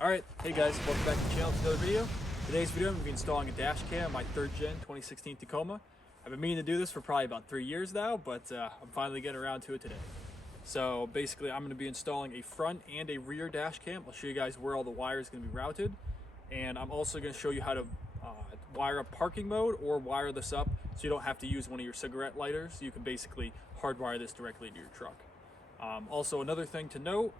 Alright, hey guys, welcome back to the channel to another video. Today's video I'm going to be installing a dash cam on my 3rd gen 2016 Tacoma. I've been meaning to do this for probably about 3 years now, but I'm finally getting around to it today. So basically I'm going to be installing a front and a rear dash cam. I'll show you guys where all the wire is going to be routed, and I'm also going to show you how to wire up parking mode or wire this up so you don't have to use one of your cigarette lighters. You can basically hardwire this directly to your truck. Also, another thing to note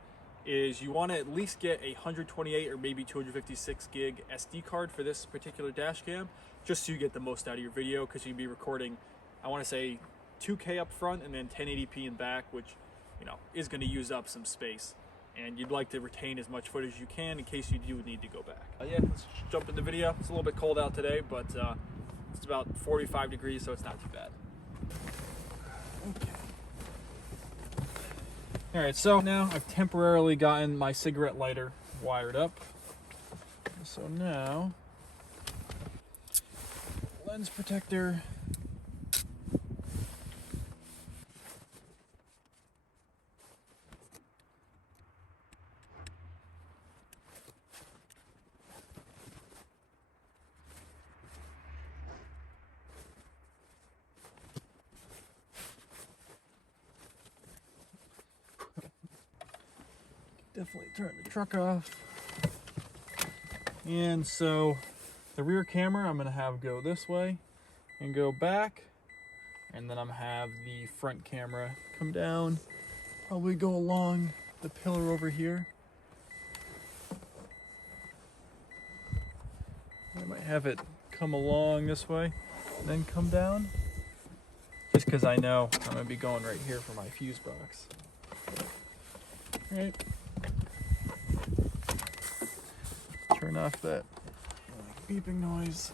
is you want to at least get a 128 or maybe 256 gig SD card for this particular dash cam, just so you get the most out of your video, because you'll be recording, I want to say 2K up front and then 1080p in back, which, you know, is going to use up some space, and you'd like to retain as much footage as you can in case you do need to go back. Yeah, let's jump in the video. It's a little bit cold out today, but it's about 45 degrees, so it's not too bad. Okay. Alright, so now I've temporarily gotten my cigarette lighter wired up. So now, lens protector. Definitely turn the truck off. And so the rear camera I'm going to have go this way and go back, and then I'm going to have the front camera come down, probably go along the pillar over here. I might have it come along this way and then come down, just because I know I'm going to be going right here for my fuse box. All right. Turn off that beeping noise.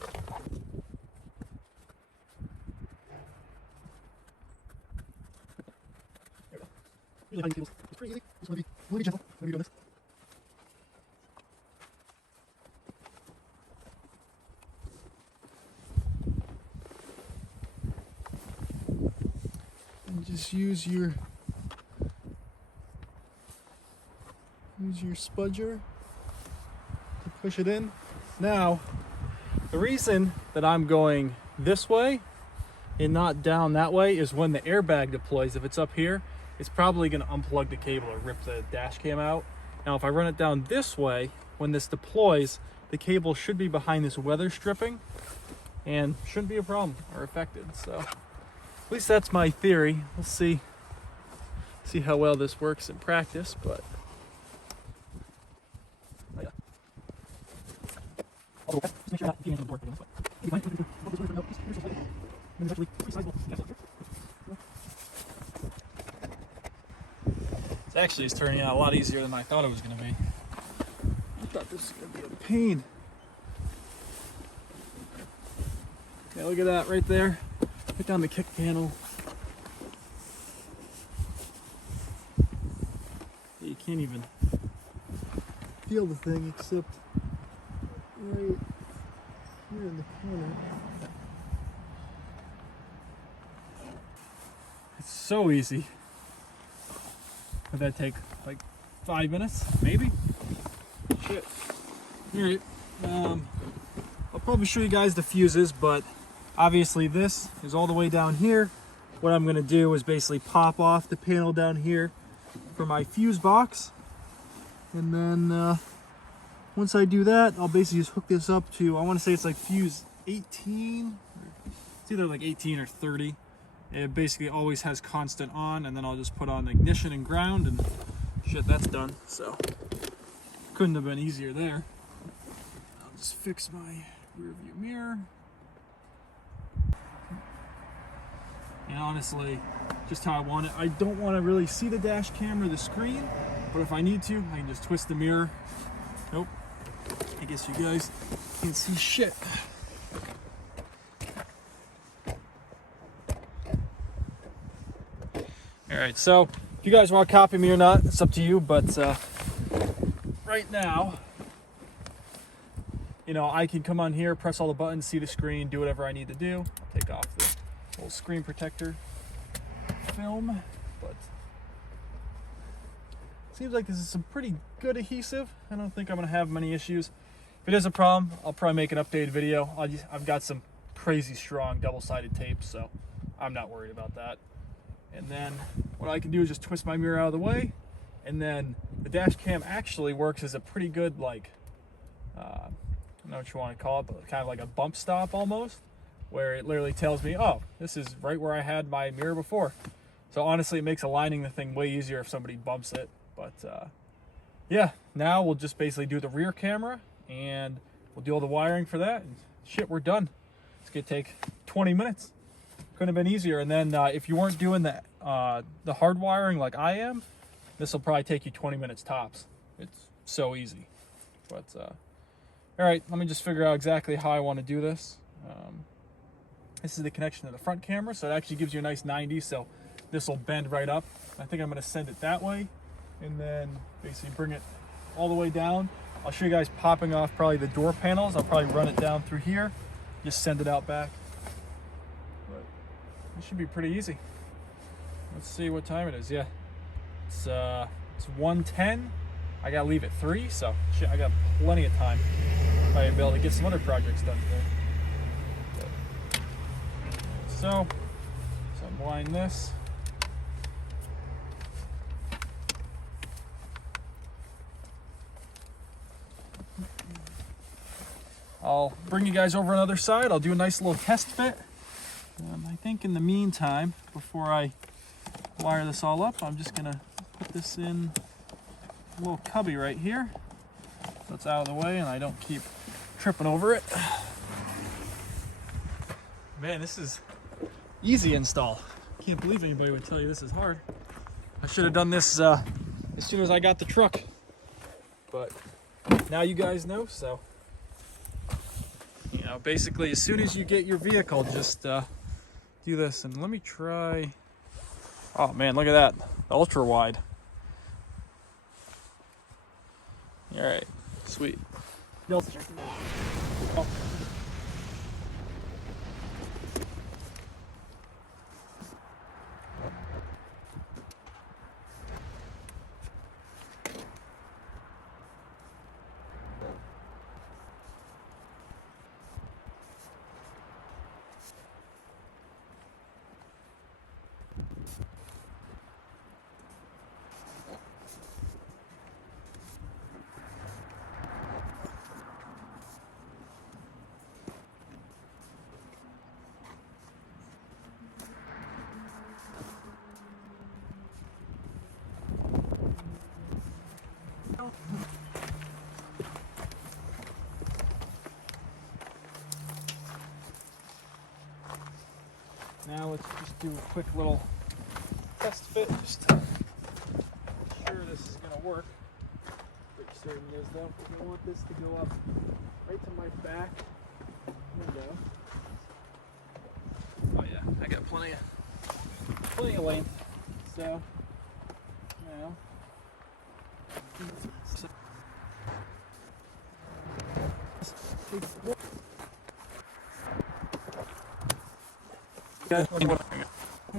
Really high cables. It's pretty easy. Just want to be gentle when you're doing this. And just use your spudger. Push it in. Now, the reason that I'm going this way and not down that way is when the airbag deploys. If it's up here, it's probably going to unplug the cable or rip the dash cam out. Now, if I run it down this way, when this deploys, the cable should be behind this weather stripping and shouldn't be a problem or affected. So, at least that's my theory. We'll see how well this works in practice, but just make sure not getting into the board. This actually is turning out a lot easier than I thought it was going to be. I thought this was going to be a pain. Yeah, look at that right there. Put down the kick panel. You can't even feel the thing except right here in the corner. It's so easy. Would that take like 5 minutes? Maybe? Shit. Alright. I'll probably show you guys the fuses, but obviously this is all the way down here. What I'm going to do is basically pop off the panel down here for my fuse box. And then once I do that, I'll basically just hook this up to, I want to say it's like fuse 18. It's either like 18 or 30. It basically always has constant on, and then I'll just put on ignition and ground, and shit, that's done. So, couldn't have been easier there. I'll just fix my rear view mirror. And honestly, just how I want it. I don't want to really see the dash cam or the screen, but if I need to, I can just twist the mirror. Nope. I guess you guys can't see shit. Alright, so if you guys want to copy me or not, it's up to you, but right now, you know, I can come on here, press all the buttons, see the screen, do whatever I need to do. I'll take off the little screen protector film, but seems like this is some pretty good adhesive. I don't think I'm gonna have many issues. If it is a problem, I'll probably make an updated video. I've got some crazy strong double-sided tape, so I'm not worried about that. And then what I can do is just twist my mirror out of the way, and then the dash cam actually works as a pretty good, like, I don't know what you want to call it, but kind of like a bump stop almost, where it literally tells me, oh, this is right where I had my mirror before. So honestly, it makes aligning the thing way easier if somebody bumps it. But yeah, now we'll just basically do the rear camera, and we'll do all the wiring for that, and shit, we're done. It's gonna take 20 minutes. Couldn't have been easier. And then if you weren't doing the hard wiring like I am, this will probably take you 20 minutes tops. It's so easy. But all right, let me just figure out exactly how I want to do this. This is the connection to the front camera, so it actually gives you a nice 90, so this will bend right up. I think I'm going to send it that way, and then basically bring it all the way down. I'll show you guys popping off probably the door panels. I'll probably run it down through here, just send it out back. But it should be pretty easy. Let's see what time it is. Yeah, it's 1:10. I gotta leave at 3, so shit, I got plenty of time. I'll be able to get some other projects done today. So unwind this. I'll bring you guys over on the other side. I'll do a nice little test fit. I think in the meantime, before I wire this all up, I'm just gonna put this in a little cubby right here, so it's out of the way and I don't keep tripping over it. Man, this is easy install. Can't believe anybody would tell you this is hard. I should have done this as soon as I got the truck, but now you guys know. So, you know, basically as soon as you get your vehicle, just do this. And let me try. Oh man, look at that, ultra wide. All right, sweet. Oh. Now let's just do a quick little test fit, just to make sure this is going to work. Pretty certain it is though, because I want this to go up right to my back window. Oh yeah, I got plenty of length. So now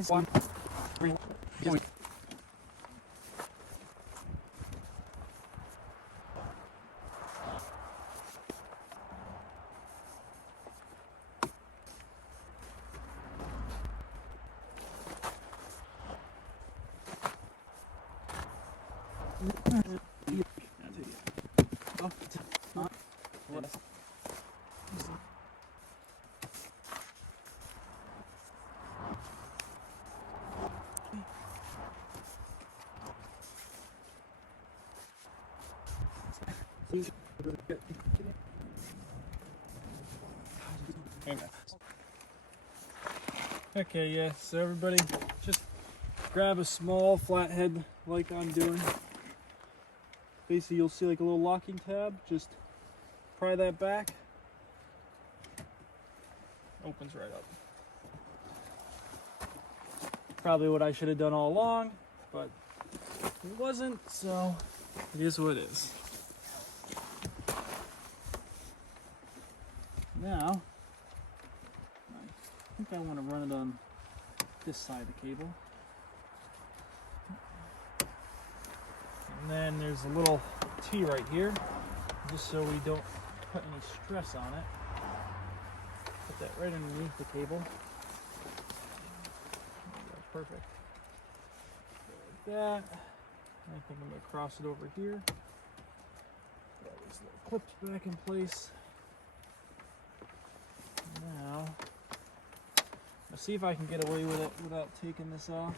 one, three, two. Okay, yeah, so everybody just grab a small flathead like I'm doing. Basically you'll see like a little locking tab, just pry that back, opens right up. Probably what I should have done all along, but it wasn't, so it is what it is. Now, I think I want to run it on this side of the cable. And then there's a little T right here, just so we don't put any stress on it. Put that right underneath the cable. Perfect. Like that. I think I'm going to cross it over here. Got these little clips back in place. Now, let's see if I can get away with it without taking this off.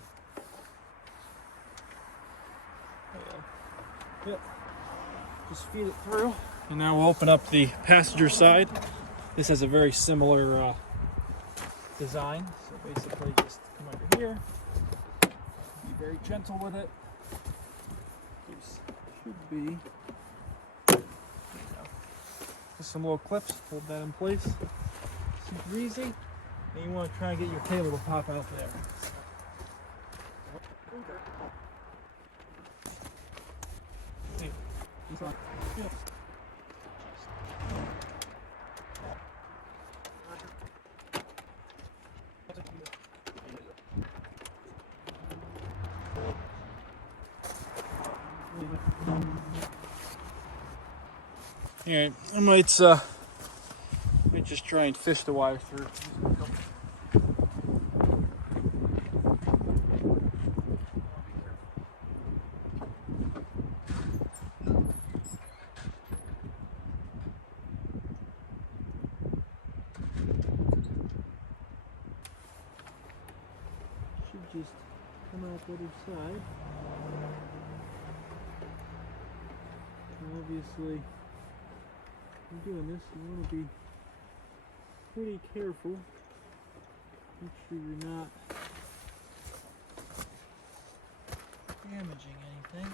Yep. Just feed it through. And now we'll open up the passenger side. This has a very similar design. So basically just come under here. Be very gentle with it. This should be, just some little clips, hold that in place. Super easy. And you want to try and get your cable to pop out there. Alright, I might just try and fish the wire through. Should just come out the other side. And obviously, when doing this, you want to be pretty careful. Make sure you're not damaging anything.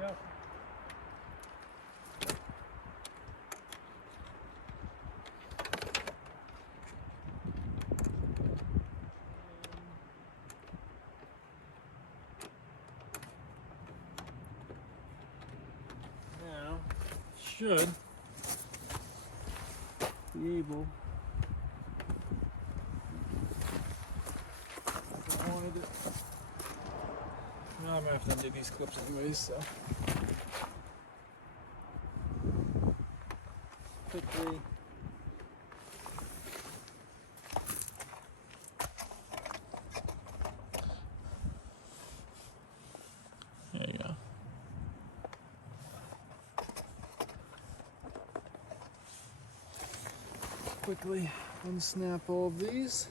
Yep. Now, should be able, if I wanted it. No, I'm gonna have to undo these clips anyways, so. Quickly. There you go. Quickly unsnap all of these.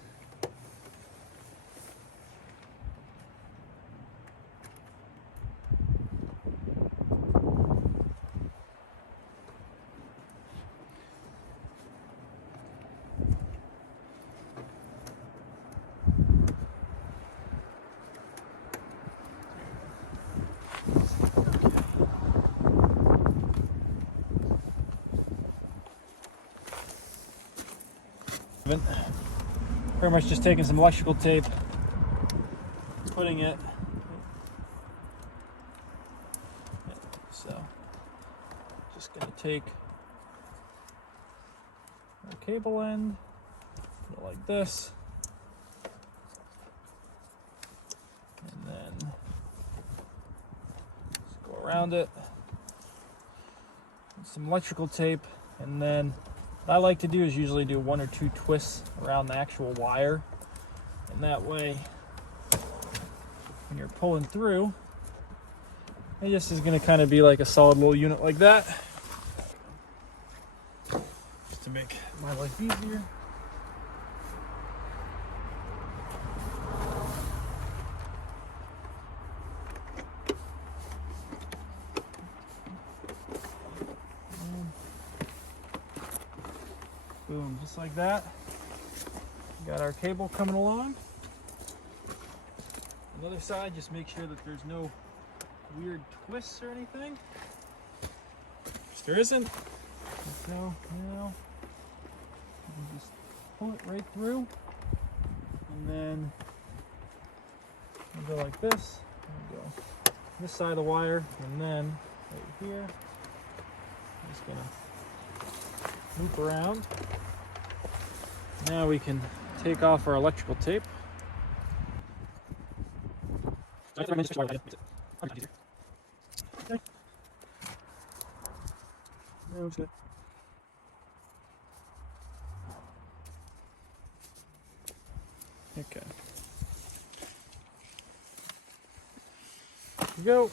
Pretty much just taking some electrical tape, putting it, so just gonna take our cable end, put it like this, and then just go around it, with some electrical tape, and then what I like to do is usually do 1 or 2 twists around the actual wire, and that way when you're pulling through, it just is going to kind of be like a solid little unit like that, just to make my life easier. Boom, just like that. Got our cable coming along. On the other side, just make sure that there's no weird twists or anything. If there isn't, so now you can just pull it right through. And then we'll go like this. We'll go this side of the wire, and then right here, I'm just gonna loop around. Now we can take off our electrical tape. Okay. There we go.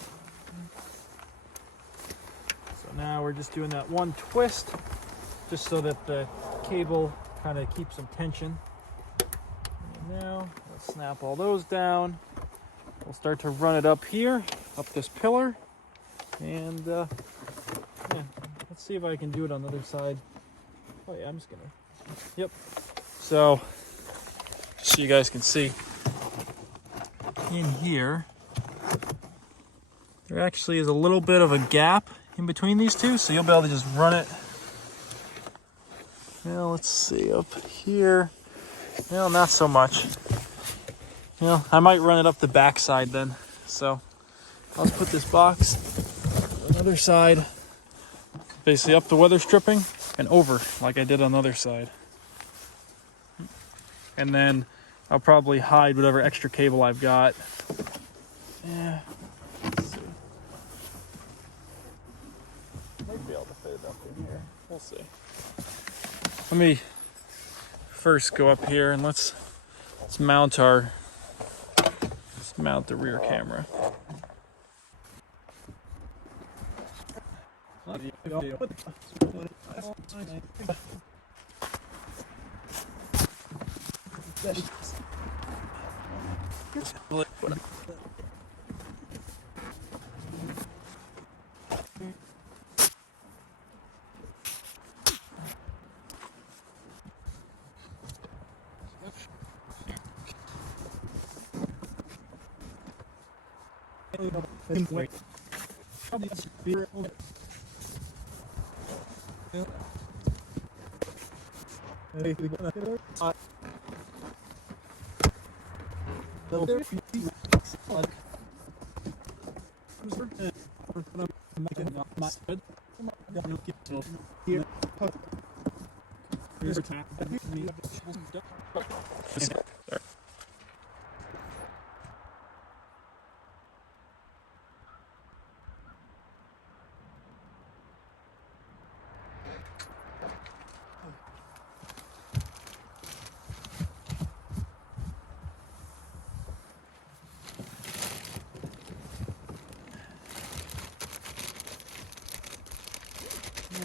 So now we're just doing that one twist, just so that the cable kind of keeps some tension. And now let's snap all those down. We'll start to run it up here, up this pillar, and yeah, let's see if I can do it on the other side. Oh yeah, I'm just gonna, yep. So, just so you guys can see, in here, there actually is a little bit of a gap in between these two, so you'll be able to just run it. Well, let's see, up here, well, not so much. You know, I might run it up the back side then. So I'll just put this box on the other side, basically up the weather stripping and over like I did on the other side. And then I'll probably hide whatever extra cable I've got. Yeah, let's see. Might be able to fit it up in here. We'll see. Let me first go up here and let's mount the rear camera.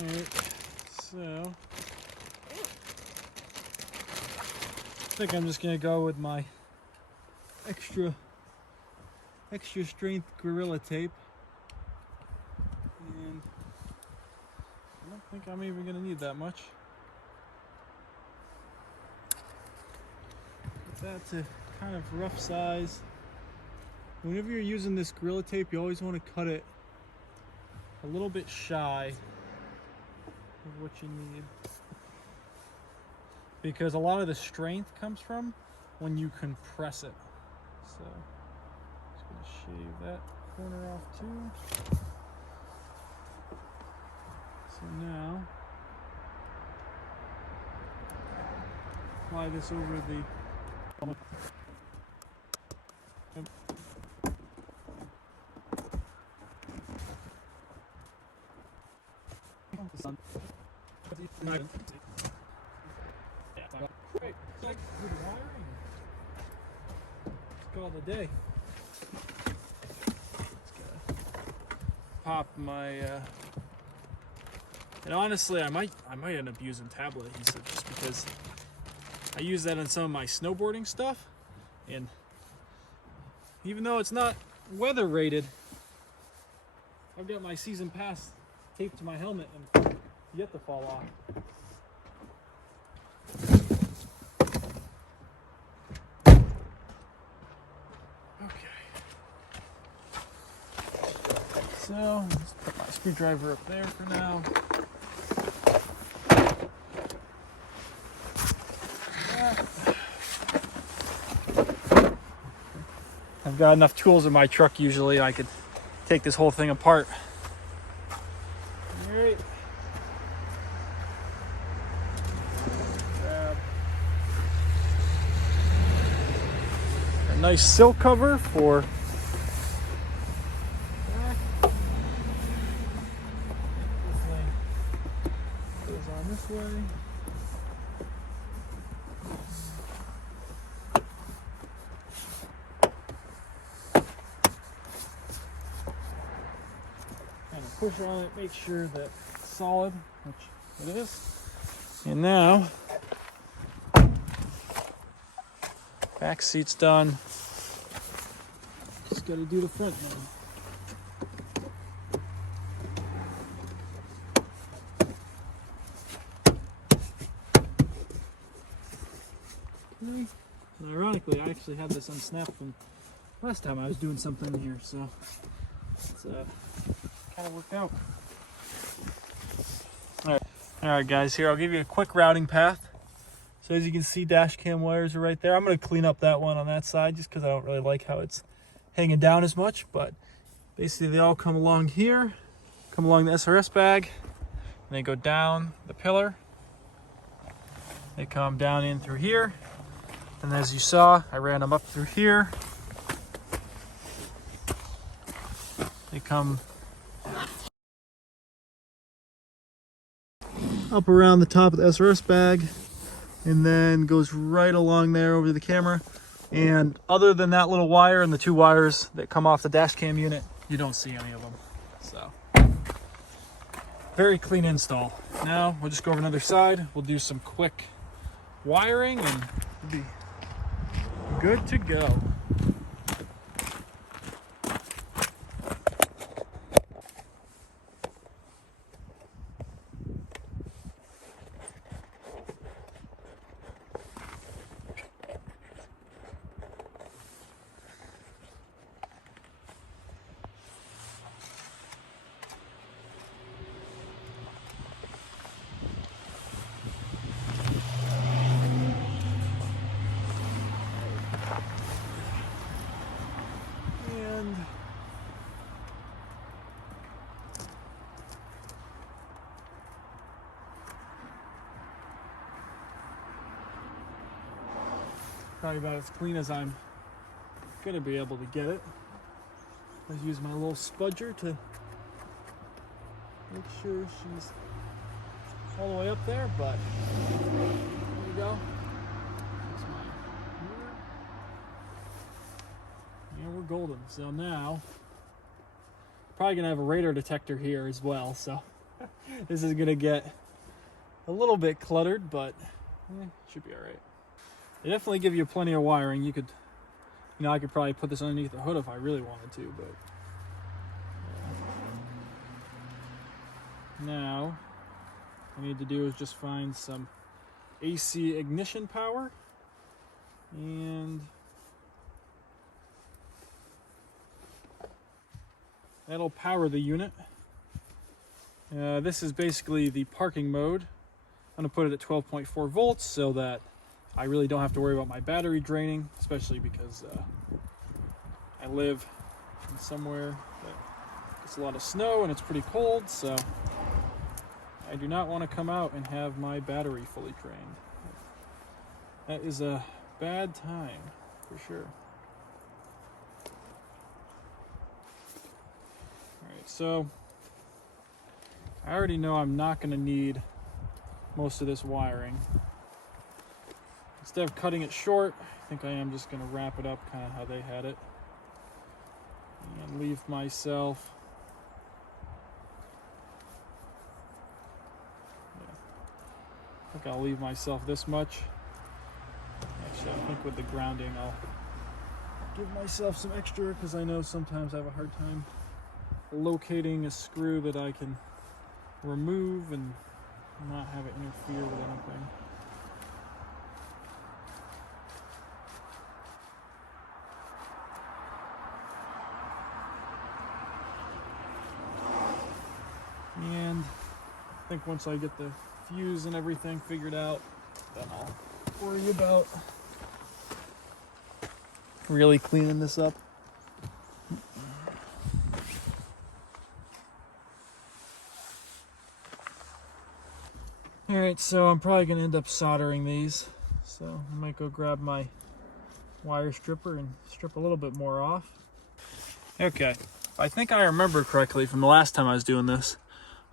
Alright, so I think I'm just gonna go with my extra strength Gorilla Tape, and I don't think I'm even gonna need that much. Put that to kind of rough size. Whenever you're using this Gorilla Tape, you always want to cut it a little bit shy of what you need, because a lot of the strength comes from when you compress it. So just gonna shave that corner off too. So now apply this over the sun. Great. Good wiring. Let's call it a day. Just gotta pop my and honestly I might end up using tablet adhesive, just because I use that on some of my snowboarding stuff, and even though it's not weather rated, I've got my season pass taped to my helmet and yet to fall off. Okay. So let's put my screwdriver up there for now. I've got enough tools in my truck usually I could take this whole thing apart. All right. Grab a nice silk cover for back. This thing goes on this way. Push on it, make sure that it's solid, which it is. And now, back seat's done. Just gotta do the front now. Okay. And ironically, I actually had this unsnapped from last time I was doing something here, so it's kind of worked out. All right, guys. Here I'll give you a quick routing path. So as you can see, dash cam wires are right there. I'm going to clean up that one on that side just because I don't really like how it's hanging down as much. But basically, they all come along here, come along the SRS bag, and they go down the pillar. They come down in through here, and as you saw, I ran them up through here. They come up around the top of the SRS bag and then goes right along there over to the camera. And other than that little wire and the two wires that come off the dash cam unit, you don't see any of them. So very clean install. Now we'll just go over another side. We'll do some quick wiring and we'll be good to go. Probably about as clean as I'm gonna be able to get it. Let's use my little spudger to make sure she's all the way up there, but there we go. That's mine. And we're golden. So now, probably gonna have a radar detector here as well, so this is gonna get a little bit cluttered, but should be all right. They definitely give you plenty of wiring. You could, I could probably put this underneath the hood if I really wanted to, but now what I need to do is just find some AC ignition power, and that'll power the unit. This is basically the parking mode. I'm gonna put it at 12.4 volts so that I really don't have to worry about my battery draining, especially because I live in somewhere that gets a lot of snow and it's pretty cold, so I do not want to come out and have my battery fully drained. That is a bad time, for sure. Alright, so I already know I'm not going to need most of this wiring. Instead of cutting it short, I think I am just going to wrap it up kind of how they had it. And leave myself, I think I'll leave myself this much. Actually, I think with the grounding I'll give myself some extra because I know sometimes I have a hard time locating a screw that I can remove and not have it interfere with anything. And I think once I get the fuse and everything figured out, then I'll worry about really cleaning this up Alright, so I'm probably going to end up soldering these. So I might go grab my wire stripper and strip a little bit more off. Okay, I think I remember correctly from the last time I was doing this.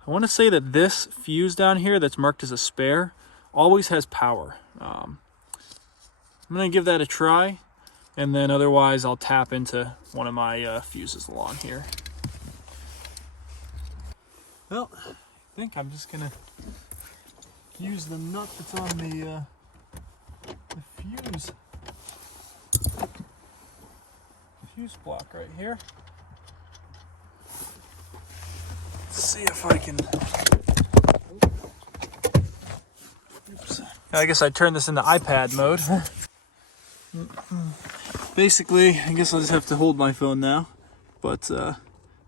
I want to say that this fuse down here that's marked as a spare always has power. I'm going to give that a try, and then otherwise I'll tap into one of my fuses along here. Well, I think I'm just going to use the nut that's on the fuse block right here. Let's see if I can. Oops. I guess I turned this into iPad mode. Basically, I guess I'll just have to hold my phone now. But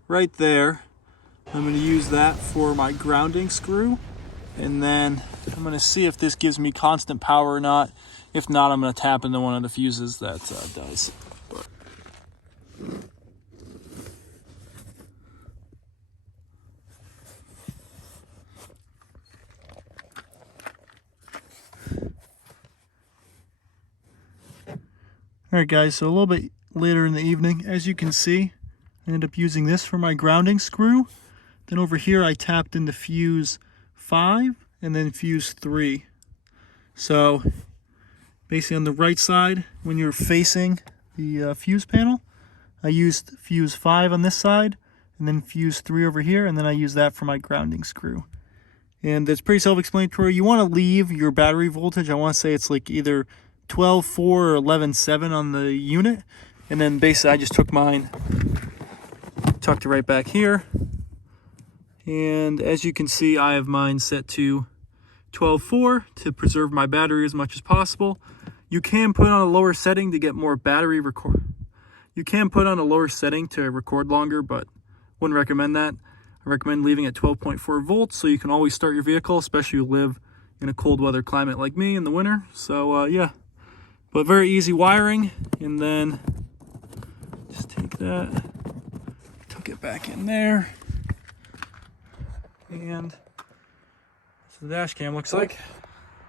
right there, I'm going to use that for my grounding screw. And then I'm going to see if this gives me constant power or not. If not, I'm going to tap into one of the fuses that does. Alright guys, so a little bit later in the evening, as you can see, I ended up using this for my grounding screw. Then over here I tapped into fuse 5 and then fuse 3. So basically on the right side, when you're facing the fuse panel, I used fuse 5 on this side and then fuse 3 over here, and then I use that for my grounding screw. And it's pretty self-explanatory. You want to leave your battery voltage, I want to say it's like either 12.4 or 11.7 on the unit. And then basically I just took mine, tucked it right back here. And as you can see, I have mine set to 12.4 to preserve my battery as much as possible. You can put on a lower setting to get more battery record. You can put on a lower setting to record longer, but wouldn't recommend that. I recommend leaving at 12.4 volts so you can always start your vehicle, especially if you live in a cold weather climate like me in the winter. So yeah, but very easy wiring. And then just take that, tuck it back in there. And that's what the dash cam looks like.